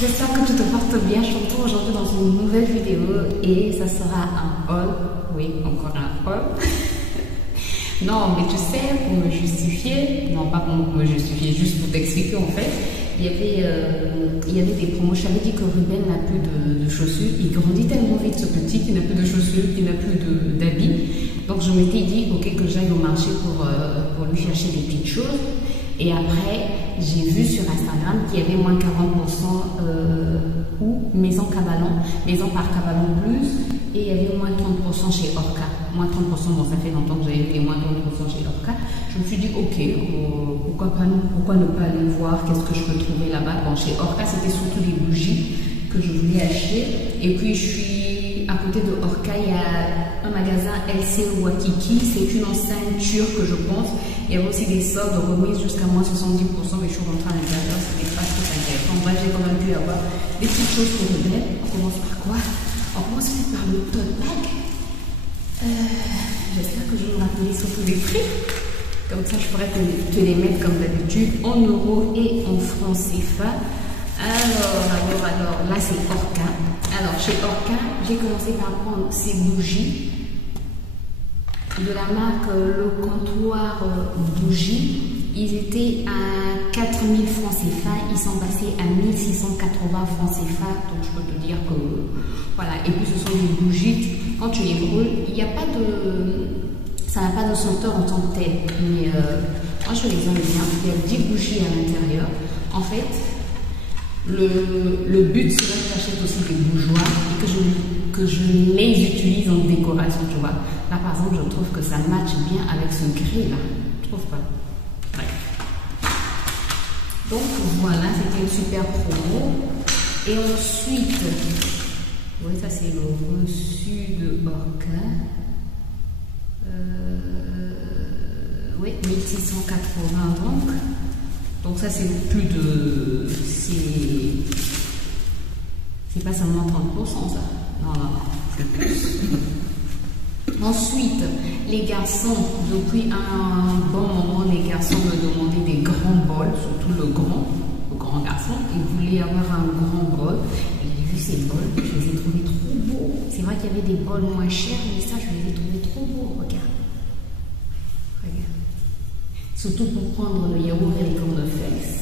J'espère que tu te portes bien. Je te retrouve aujourd'hui dans une nouvelle vidéo et ça sera un haul. Oui, encore un haul. Non, mais tu sais, pour me justifier, non pas pour me justifier, juste pour t'expliquer en fait, il y avait des promos. Je t'avais dit que Ruben n'a plus de chaussures. Il grandit tellement vite ce petit qu'il n'a plus de chaussures, qu'il n'a plus d'habits. Donc je m'étais dit, ok, que j'aille au marché pour lui chercher des petites choses. Et après, j'ai vu sur Instagram qu'il y avait moins 40% ou Maison Cabanon, Maison par Cabanon Plus, et il y avait moins 30% chez Orca. Moins 30%, bon, ça fait longtemps que j'avais fait moins 30% chez Orca. Je me suis dit, ok, pourquoi ne pas aller voir qu'est-ce que je peux trouver là-bas. Bon, chez Orca, c'était surtout des bougies que je voulais acheter. Et puis, je suis à côté de Orca, il y a un magasin LC Wakiki, c'est une enseigne turque, je pense. Il y avait aussi des soldes de remise jusqu'à moins 70%, mais je suis rentrée à l'intérieur, c'était pas trop intéressant. Bref, j'ai quand même pu avoir des petites choses pour le bébé. On commence par quoi? On commence peut-être par le tote bag. J'espère que je vais me rappeler surtout les prix. Comme ça, je pourrais te les mettre comme d'habitude en euros et en francs CFA. Alors, là c'est Orca. Alors, chez Orca, j'ai commencé par prendre ces bougies de la marque Le Comptoir Bougie. Ils étaient à 4000 francs CFA, ils sont passés à 1680 francs CFA, donc je peux te dire que voilà. Et puis ce sont des bougies, quand tu les brûles, il n'y a pas de, ça n'a pas de senteur en tant que tel, mais moi je les aime bien. Il y a 10 bougies à l'intérieur. En fait, le but serait que j'achète aussi des bougeoirs et que je les utilise en décoration, tu vois. Là par exemple, je trouve que ça matche bien avec ce gris là, tu trouves pas? Bref. Donc voilà, c'était une super promo. Et ensuite, oui, ça c'est le reçu de Orca. Oui, 1680 donc. Donc ça c'est plus de... C'est pas seulement 30% ça. Non, c'est plus. Ensuite, les garçons, depuis un bon moment, les garçons me demandaient des grands bols, surtout le grand garçon. Ils voulaient avoir un grand bol. Et j'ai vu ces bols, je les ai trouvés trop beaux. C'est vrai qu'il y avait des bols moins chers, mais ça, je les ai trouvés trop beaux. Regarde. Regarde. Surtout pour prendre le yaourt et les cornflakes.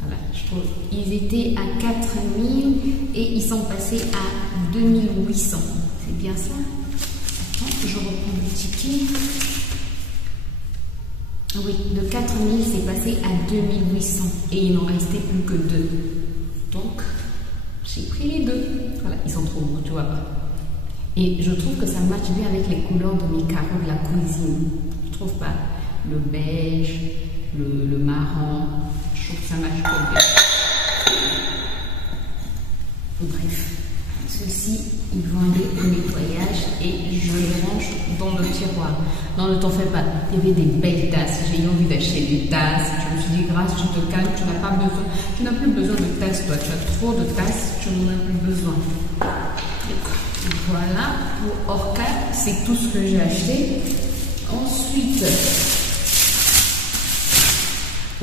Voilà, je trouve. Ils étaient à 4000 et ils sont passés à 2800. C'est bien ça. Attends, je reprends le ticket. Oui, de 4000, c'est passé à 2800. Et il n'en restait plus que 2. Donc, j'ai pris les 2. Voilà, ils sont trop beaux, tu vois pas. Et je trouve que ça matche bien avec les couleurs de mes carreaux de la cuisine. Je trouve pas? Le beige, le marron. Je trouve que ça matche trop bien. Bref. Ceux-ci, ils vont aller au nettoyage et je les range dans le tiroir. Non, ne t'en fais pas. Il y avait des belles tasses. J'ai eu envie d'acheter des tasses. Je me suis dit, grâce, tu te calmes, tu n'as pas besoin. Tu n'as plus besoin de tasses, toi. Tu as trop de tasses, tu n'en as plus besoin. Voilà, pour Orca, c'est tout ce que j'ai acheté. Ensuite,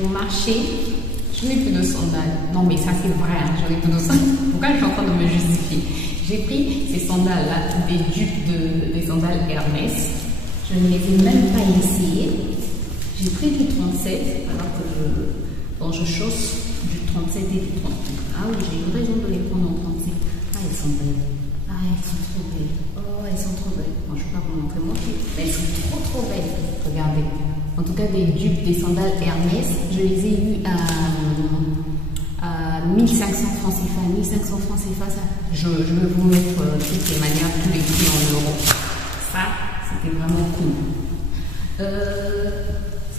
au marché, je n'ai plus de sandales. Non, mais ça c'est vrai, hein, j'en ai plus de sandales. Pourquoi je suis en train de me justifier? J'ai pris ces sandales-là, des dupes des sandales Hermès. Je ne les ai même pas essayées. J'ai pris du 37, alors que je chausse du 37 et du 38. Ah oui, j'ai eu raison de les prendre en 37. Ah, elles sont belles. Ah, elles sont trop belles. Oh, elles sont trop belles. Bon, je ne vais pas vous montrer mon pied, mais elles sont trop belles. Regardez. En tout cas, des dupes, des sandales Hermès, je les ai eues à 1500 francs CFA. 1500 francs CFA, ça, je vais vous mettre de toutes les manières tous les prix en euros. Ça, c'était vraiment cool.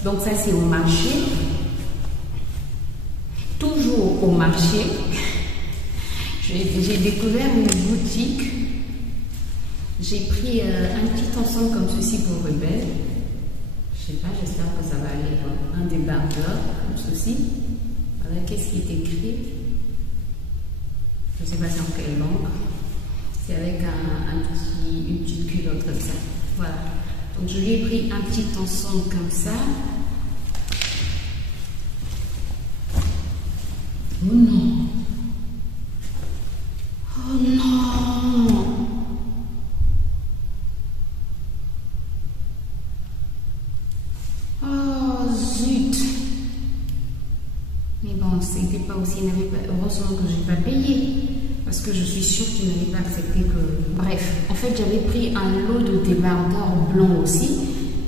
Donc ça, c'est au marché. Toujours au marché, j'ai découvert une boutique. J'ai pris un petit ensemble comme ceci pour Rebelle. Je sais pas, j'espère que ça va aller. Un débardeur comme ceci. Voilà, qu'est-ce qui est écrit? Je ne sais pas c'est en quelle langue. C'est avec une petite culotte comme ça. Voilà. Donc je lui ai pris un petit ensemble comme ça. Oh non. Oh non. Oh zut. Mais bon, c'était pas aussi, heureusement que j'ai pas payé. Parce que je suis sûre qu'il n'avait pas accepté que... Bref, en fait, j'avais pris un lot de débardeurs blancs aussi.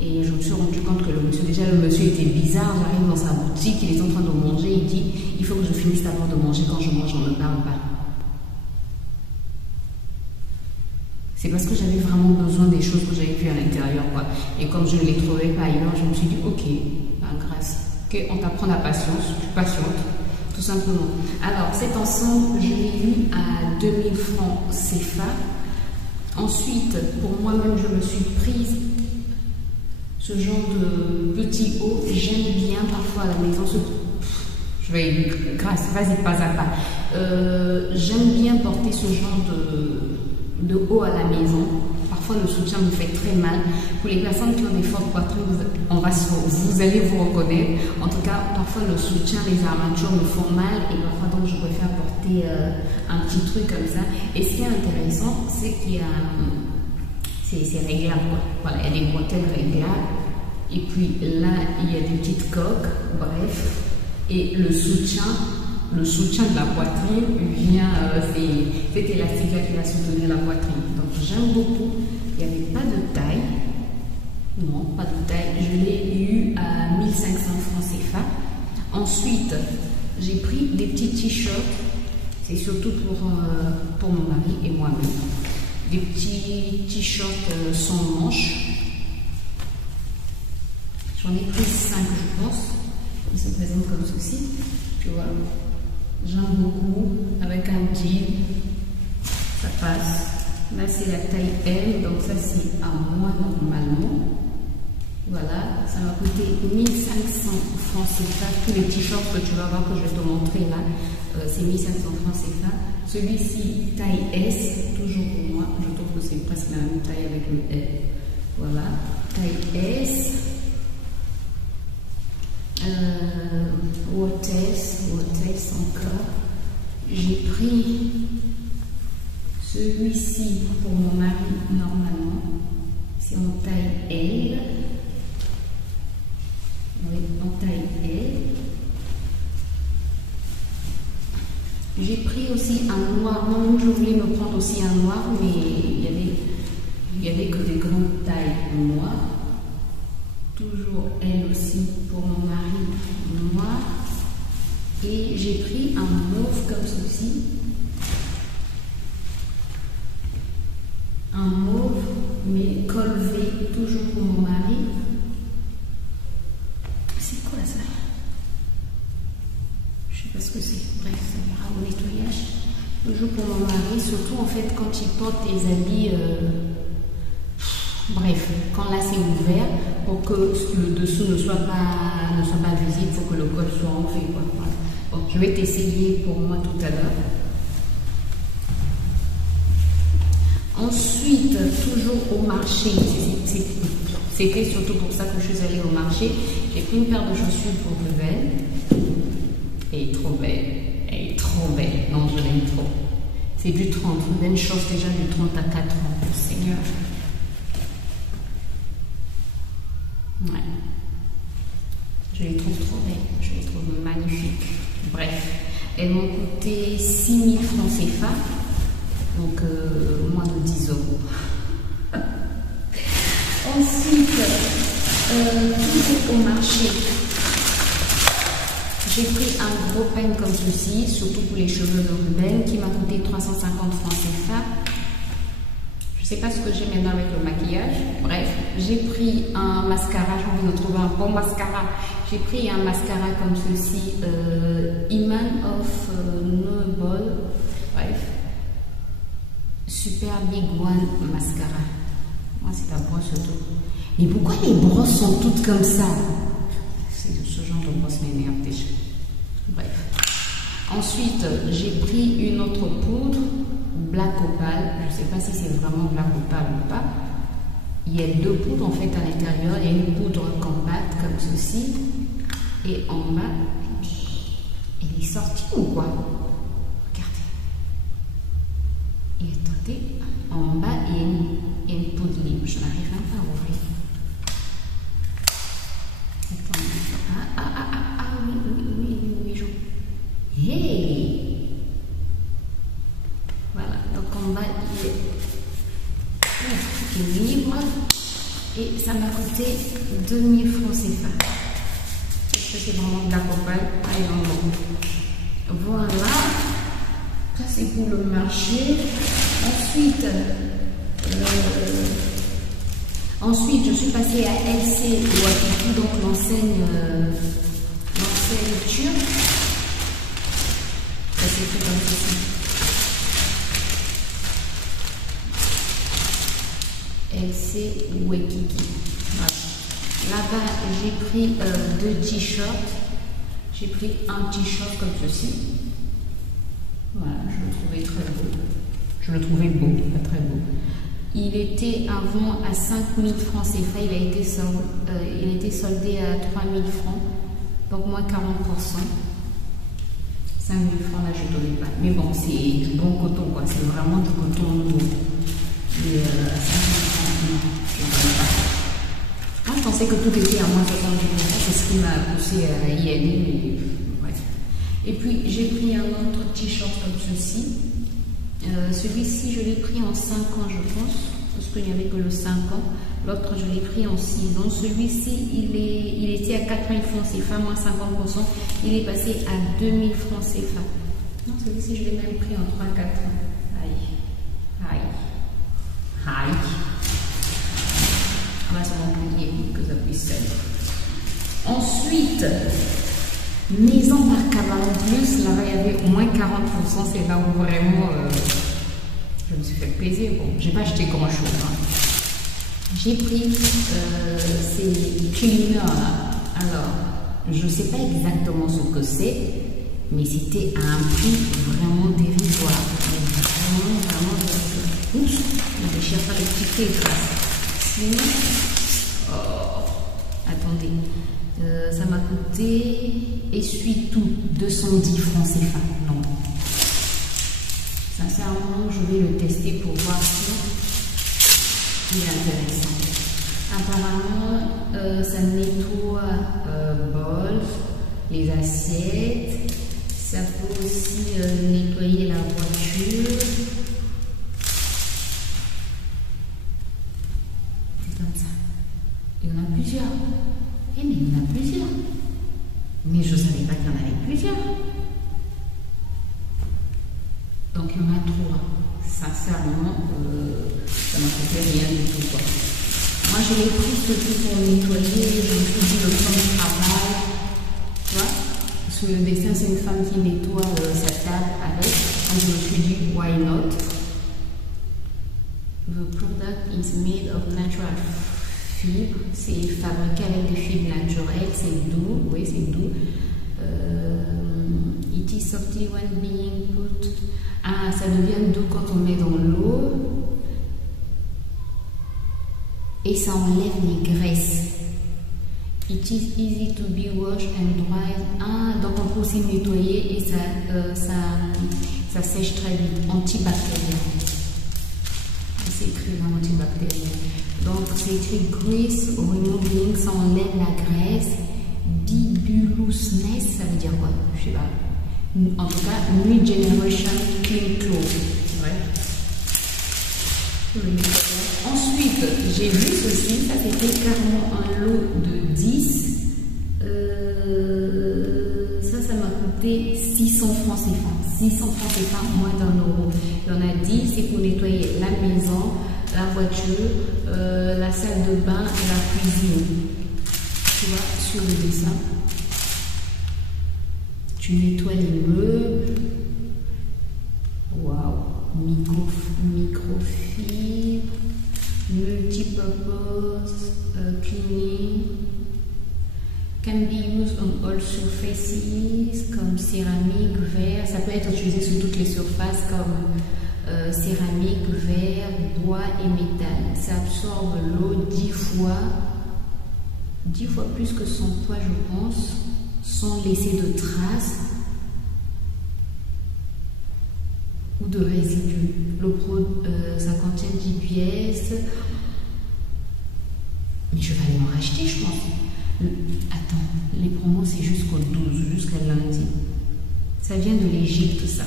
Et je me suis rendu compte que le monsieur était bizarre. J'arrive dans sa boutique, il est en train de manger. Il dit, il faut que je finisse d'abord de manger. Quand je mange, on ne parle pas. C'est parce que j'avais vraiment besoin des choses que j'avais vues à l'intérieur, quoi. Et comme je ne les trouvais pas ailleurs, je me suis dit, ok, ben, grâce. Ok, on t'apprend la patience, tu patientes. Tout simplement. Alors, cet ensemble, je l'ai eu à 2000 francs CFA. Ensuite, pour moi-même, je me suis prise ce genre de petit haut. J'aime bien parfois à la maison. Je vais, grâce, vas-y, pas à pas. J'aime bien porter ce genre de haut à la maison. Parfois, le soutien me fait très mal. Pour les personnes qui ont des fortes poitrines, vous allez vous reconnaître. En tout cas, parfois, le soutien, les armatures me font mal et parfois, donc, je préfère porter un petit truc comme ça. Et ce qui est intéressant, c'est qu'il y a... C'est réglable, quoi. Voilà, il y a des bretelles réglables. Et puis là, il y a des petites coques. Bref. Et le soutien de la poitrine vient... c'est élastique là qui va soutenir la poitrine. Donc, j'aime beaucoup. Il n'y avait pas de taille. Non, pas de taille. Je l'ai eu à 1500 francs CFA. Ensuite, j'ai pris des petits t-shirts. C'est surtout pour mon mari et moi-même. Des petits t-shirts sans manches. J'en ai pris 5, je pense. Ils se présentent comme ceci. Tu vois. J'aime beaucoup. Avec un jean. Ça passe. Là, c'est la taille M, donc ça, c'est à moi normalement. Voilà, ça m'a coûté 1500 francs CFA. Tous les t-shirts que tu vas voir, que je vais te montrer là, c'est 1500 francs CFA. Celui-ci, taille S, toujours pour moi. Je trouve que c'est presque la même taille avec le L. Voilà, taille S. Wattels encore. J'ai pris celui-ci pour mon mari normalement. C'est en taille L. Oui, en taille L. J'ai pris aussi un noir. Moi, je voulais me prendre aussi un noir, mais il y avait que des grandes tailles noires. Toujours elle aussi pour mon mari noir. Et j'ai pris un mauve comme ceci. Un mauve, mais col V, toujours pour mon mari. C'est quoi ça? Je sais pas ce que c'est. Bref, ça ira au nettoyage. Toujours pour mon mari, surtout en fait quand il porte des habits. Bref, quand là c'est ouvert, pour que le dessous ne soit pas visible, il faut que le col soit enflé, quoi. Voilà. Bon, je vais t'essayer pour moi tout à l'heure. Ensuite, toujours au marché, c'était surtout pour ça que je suis allée au marché. J'ai pris une paire de chaussures pour Ruben. Elle est trop belle. Elle est trop belle. Non, je l'aime trop. C'est du 30. Ruben chauffe déjà du 30 à 4 ans. Seigneur. Ouais. Je les trouve trop belles. Je les trouve magnifiques. Bref, elles m'ont coûté 6000 francs CFA. Donc, moins de 10 euros. Ensuite, toujours au marché, j'ai pris un gros peigne comme ceci, surtout pour les cheveux de Ruben, qui m'a coûté 350 francs CFA. Je ne sais pas ce que j'ai maintenant avec le maquillage. Bref, j'ai pris un mascara, j'ai envie de trouver un bon mascara. J'ai pris un mascara comme ceci, Iman of Noble. Bref. Super Big One mascara. Moi, c'est la brosse d'eau. Mais pourquoi les brosses sont toutes comme ça? Ce genre de brosse m'énerve déjà. Bref. Ensuite, j'ai pris une autre poudre, Black Opal. Je ne sais pas si c'est vraiment Black Opal ou pas. Il y a deux poudres en fait à l'intérieur. Il y a une poudre compacte comme ceci. Et en bas, elle est est sorti ou quoi? Regardez. Et attendez, en bas, il y a une peau de libre. Je n'arrive même pas à ouvrir. Oui, hey! Voilà, donc en bas, il est libre. Et ça m'a coûté 2000 francs CFA. Est-ce que c'est vraiment de la copale? Allez, voilà. Ça, c'est pour le marché. Ensuite, je suis passée à LC Waikiki, donc l'enseigne turque. Ça, c'est tout comme ceci. LC Waikiki. Voilà. Là-bas, j'ai pris 2 t-shirts. J'ai pris un t-shirt comme ceci. Voilà, je le trouvais très beau. Je le trouvais beau, pas très beau. Il était avant à 5000 francs CFA. Il a été soldé à 3000 francs. Donc moins 40%. 5000 francs, là, je ne donnais pas. Mais bon, c'est du bon coton, quoi. C'est vraiment du coton nouveau. Et 5000 francs, non, je ne donnais pas. Moi, je pensais que tout était à moins 70%. C'est ce qui m'a poussé à y aller. Mais bref. Et puis, j'ai pris un autre t-shirt comme ceci. Celui-ci, je l'ai pris en 5 ans, je pense, parce qu'il n'y avait que le 5 ans. L'autre, je l'ai pris en 6 ans. Celui-ci, il était à 4000 francs CFA, moins 50%. Il est passé à 2000 francs CFA. Non, celui-ci, je l'ai même pris en 3-4 ans. Aïe. On va se Montpellier, que ça puisse être. Ensuite, Maison Marcaba en plus, là-bas il y avait au moins 40%, c'est là où vraiment je me suis fait plaisir. Bon, j'ai pas acheté grand chose. Hein. J'ai pris ces cleaners là. Alors, je sais pas exactement ce que c'est, mais c'était à un prix vraiment dérisoire. Vraiment dérisoire. Oups, je cherche pas les petits filtres. Sinon, attendez. Ça m'a coûté essuie-tout 210 francs CFA. Non. Sincèrement, je vais le tester pour voir si il est intéressant. Apparemment, ça nettoie bol, les assiettes. Ça peut aussi nettoyer la voiture. C'est comme ça. Il y en a plusieurs. Eh mais il y en a plusieurs. Mais je ne savais pas qu'il y en avait plusieurs. Donc il y en a 3. Sincèrement, ça m'a coûté rien du tout, quoi. Moi je l'ai pris surtout pour nettoyer. Je me suis dit le temps de travail. Tu vois? Sur le dessin, c'est une femme qui nettoie sa table avec. Donc je me suis dit, why not? The product is made of natural fibres. C'est fabriqué avec des fibres naturelles. C'est doux. Oui, c'est doux. It is softy when being put. Ah, ça devient doux quand on met dans l'eau. Et ça enlève les graisses. It is easy to be washed and dried. Ah, donc on peut aussi nettoyer et ça sèche très vite. Antibactérien. C'est écrit là, antibactérien. Donc c'est écrit grease removing, ça enlève la graisse. Bibulousness, ça veut dire quoi? Je sais pas. En tout cas, New Generation Clean Clothes. Ouais. Ensuite, j'ai vu ceci, ça c'était carrément un lot de 10. Ça m'a coûté 600 francs CFA. 600 francs CFA, moins d'1 €. Il y en a 10, c'est pour nettoyer la maison, la voiture, la salle de bain et la cuisine. Tu vois, sur le dessin. Tu nettoies les meubles. Waouh! Microfibre, multipurpose, cleaning. Can be used on all surfaces, comme céramique, verre. Ça peut être utilisé sur toutes les surfaces comme céramique, verre, bois et métal. Ça absorbe l'eau 10 fois plus que son poids, je pense, sans laisser de traces. ou de résidus. Ça contient 10 pièces. Mais je vais aller m'en racheter, je pense. Attends, les promos c'est jusqu'au 12, jusqu'à lundi. Ça vient de l'Égypte, ça.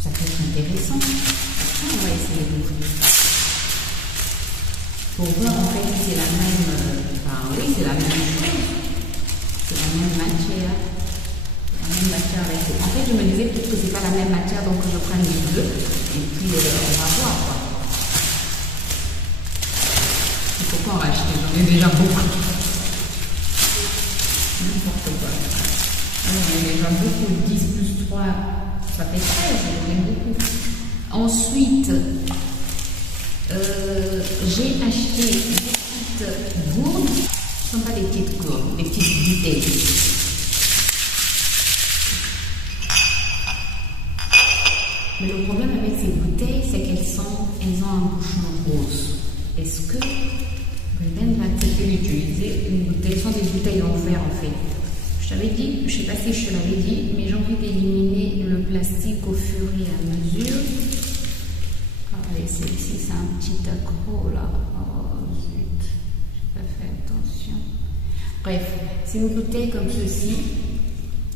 Ça peut être intéressant. On va essayer d'ouvrir. Pour voir en fait si c'est la même. Enfin oui, c'est la même chose. C'est la même matière. La même matière avec. En fait, je me disais peut-être que c'est pas la même matière, donc je prends les deux. Et puis on va voir quoi. Il faut pas en racheter, j'en ai déjà beaucoup. N'importe quoi. Alors, il y a déjà beaucoup. 10 plus 3, ça fait 13, j'en ai beaucoup. Ensuite, j'ai acheté des petites gourdes. Ce ne sont pas des petites gourdes, des petites bouteilles. Mais le problème avec ces bouteilles, c'est qu'elles ont un bouchon rose. Est-ce que Ruben va accepter d'utiliser une bouteille? Ce sont des bouteilles en verre en fait. Je t'avais dit, je ne sais pas si je te l'avais dit, mais j'ai envie d'éliminer le plastique au fur et à mesure. Allez, celle-ci, c'est un petit accro là. Oh zut, j'ai pas fait attention. Bref, c'est une bouteille comme ceci,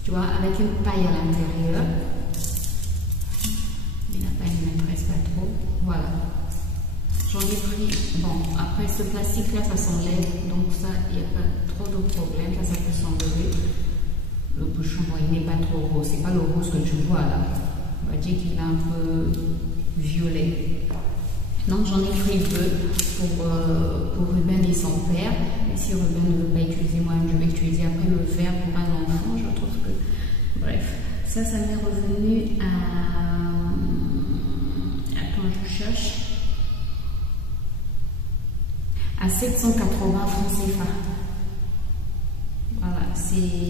tu vois, avec une paille à l'intérieur. Mais la paille ne m'intéresse pas trop. Voilà. J'en ai pris. Bon, après ce plastique là, ça s'enlève, donc ça, il n'y a pas trop de problème. Ça peut s'enlever. Le bouchon, bon, il n'est pas trop rose. C'est pas le rose que tu vois là. On va dire qu'il est un peu violet. Donc j'en ai pris deux pour Ruben et son père. Et si Ruben ne veut pas utiliser, moi-même je vais utiliser après le verre pour un enfant. Je trouve que. Bref, ça m'est revenu à. Attends, je cherche. À 780 francs CFA. Voilà, c'est.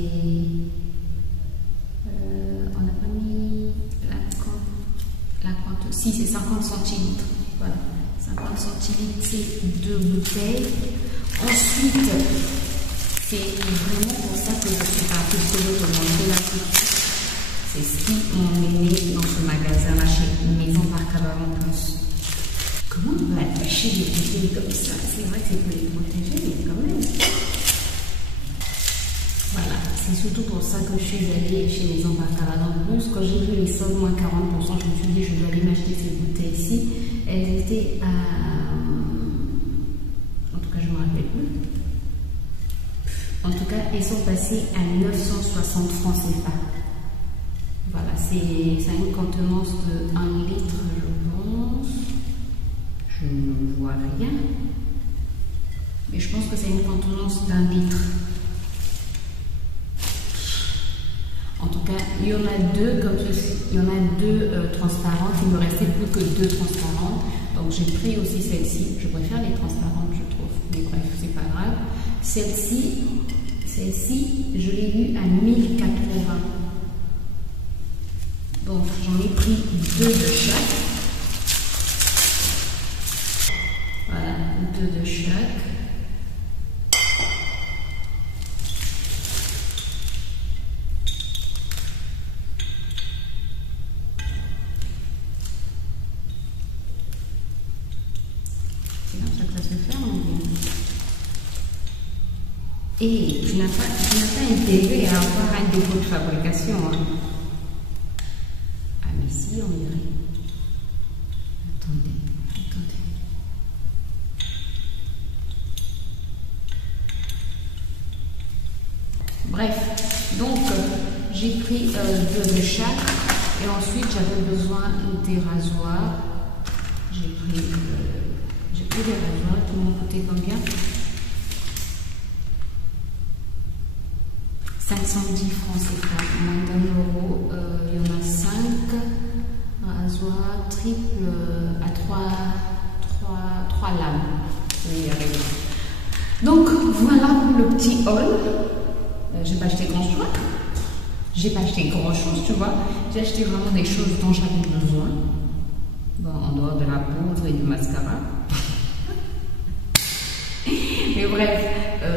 On n'a pas mis la compte. Si, c'est 50 centilitres. Voilà, 50 centilitres, c'est 2 bouteilles. Ensuite, c'est vraiment pour ça que je suis partie. Je veux te montrer la couture. C'est ce qui m'ont mené dans ce magasin-là chez Maison par Cabaret Plus. Comment on peut attacher des bouteilles comme ça? C'est vrai que c'est pour les protéger, mais quand même. Voilà, c'est surtout pour ça que je suis allée chez Maison par Cabaret Plus. Quand j'ai vu les soldes moins 40%, je me suis dit je dois aller m'acheter ces bouteilles-ci. Elles étaient à. En tout cas, je ne me rappelle plus. En tout cas, elles sont passées à 960 francs CFA. Voilà, ça a une contenance de 1 litre, je pense. Je ne vois rien. Mais je pense que c'est une contenance d'1 litre. En tout cas, il y en a deux comme ceci. Il y en a deux transparentes. Il me restait plus que 2 transparentes. Donc j'ai pris aussi celle-ci. Je préfère les transparentes, je trouve. Mais bref, c'est pas grave. Celle-ci, je l'ai eue à 1080. Donc j'en ai pris 2 de chaque. Voilà, 2 de chaque. C'est comme ça que ça se ferme ou bien? Et tu n'as pas intérêt à avoir un défaut de fabrication. Hein. Ah mais si, on dirait. Attendez. Bref, donc j'ai pris 2 de chaque et ensuite j'avais besoin des rasoirs. J'ai pris des rasoirs qui m'ont coûté combien? 510 francs CFA, moins d'1 euro. Il y en a 5 rasoirs triple à 3 lames. Je vais y arriver. Donc voilà pour le petit haul. J'ai pas acheté grand chose. J'ai pas acheté grand chose, tu vois. J'ai acheté vraiment des choses dont j'avais besoin. Bon, en dehors de la poudre et du mascara. Mais bref,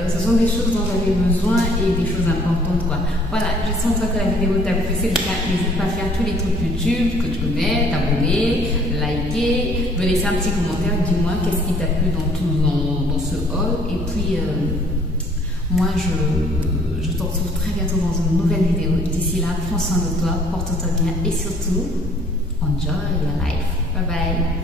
ce sont des choses dont j'avais besoin et des choses importantes, quoi. Voilà, je sens que la vidéo t'a plu. C'est le cas. N'hésite pas à faire tous les trucs YouTube que tu connais, t'abonner, me laisser un petit commentaire, dis-moi qu'est-ce qui t'a plu dans ce haul. Et puis, moi, je te retrouve très bientôt dans une nouvelle vidéo. D'ici là, prends soin de toi, porte-toi bien et surtout, enjoy your life. Bye bye.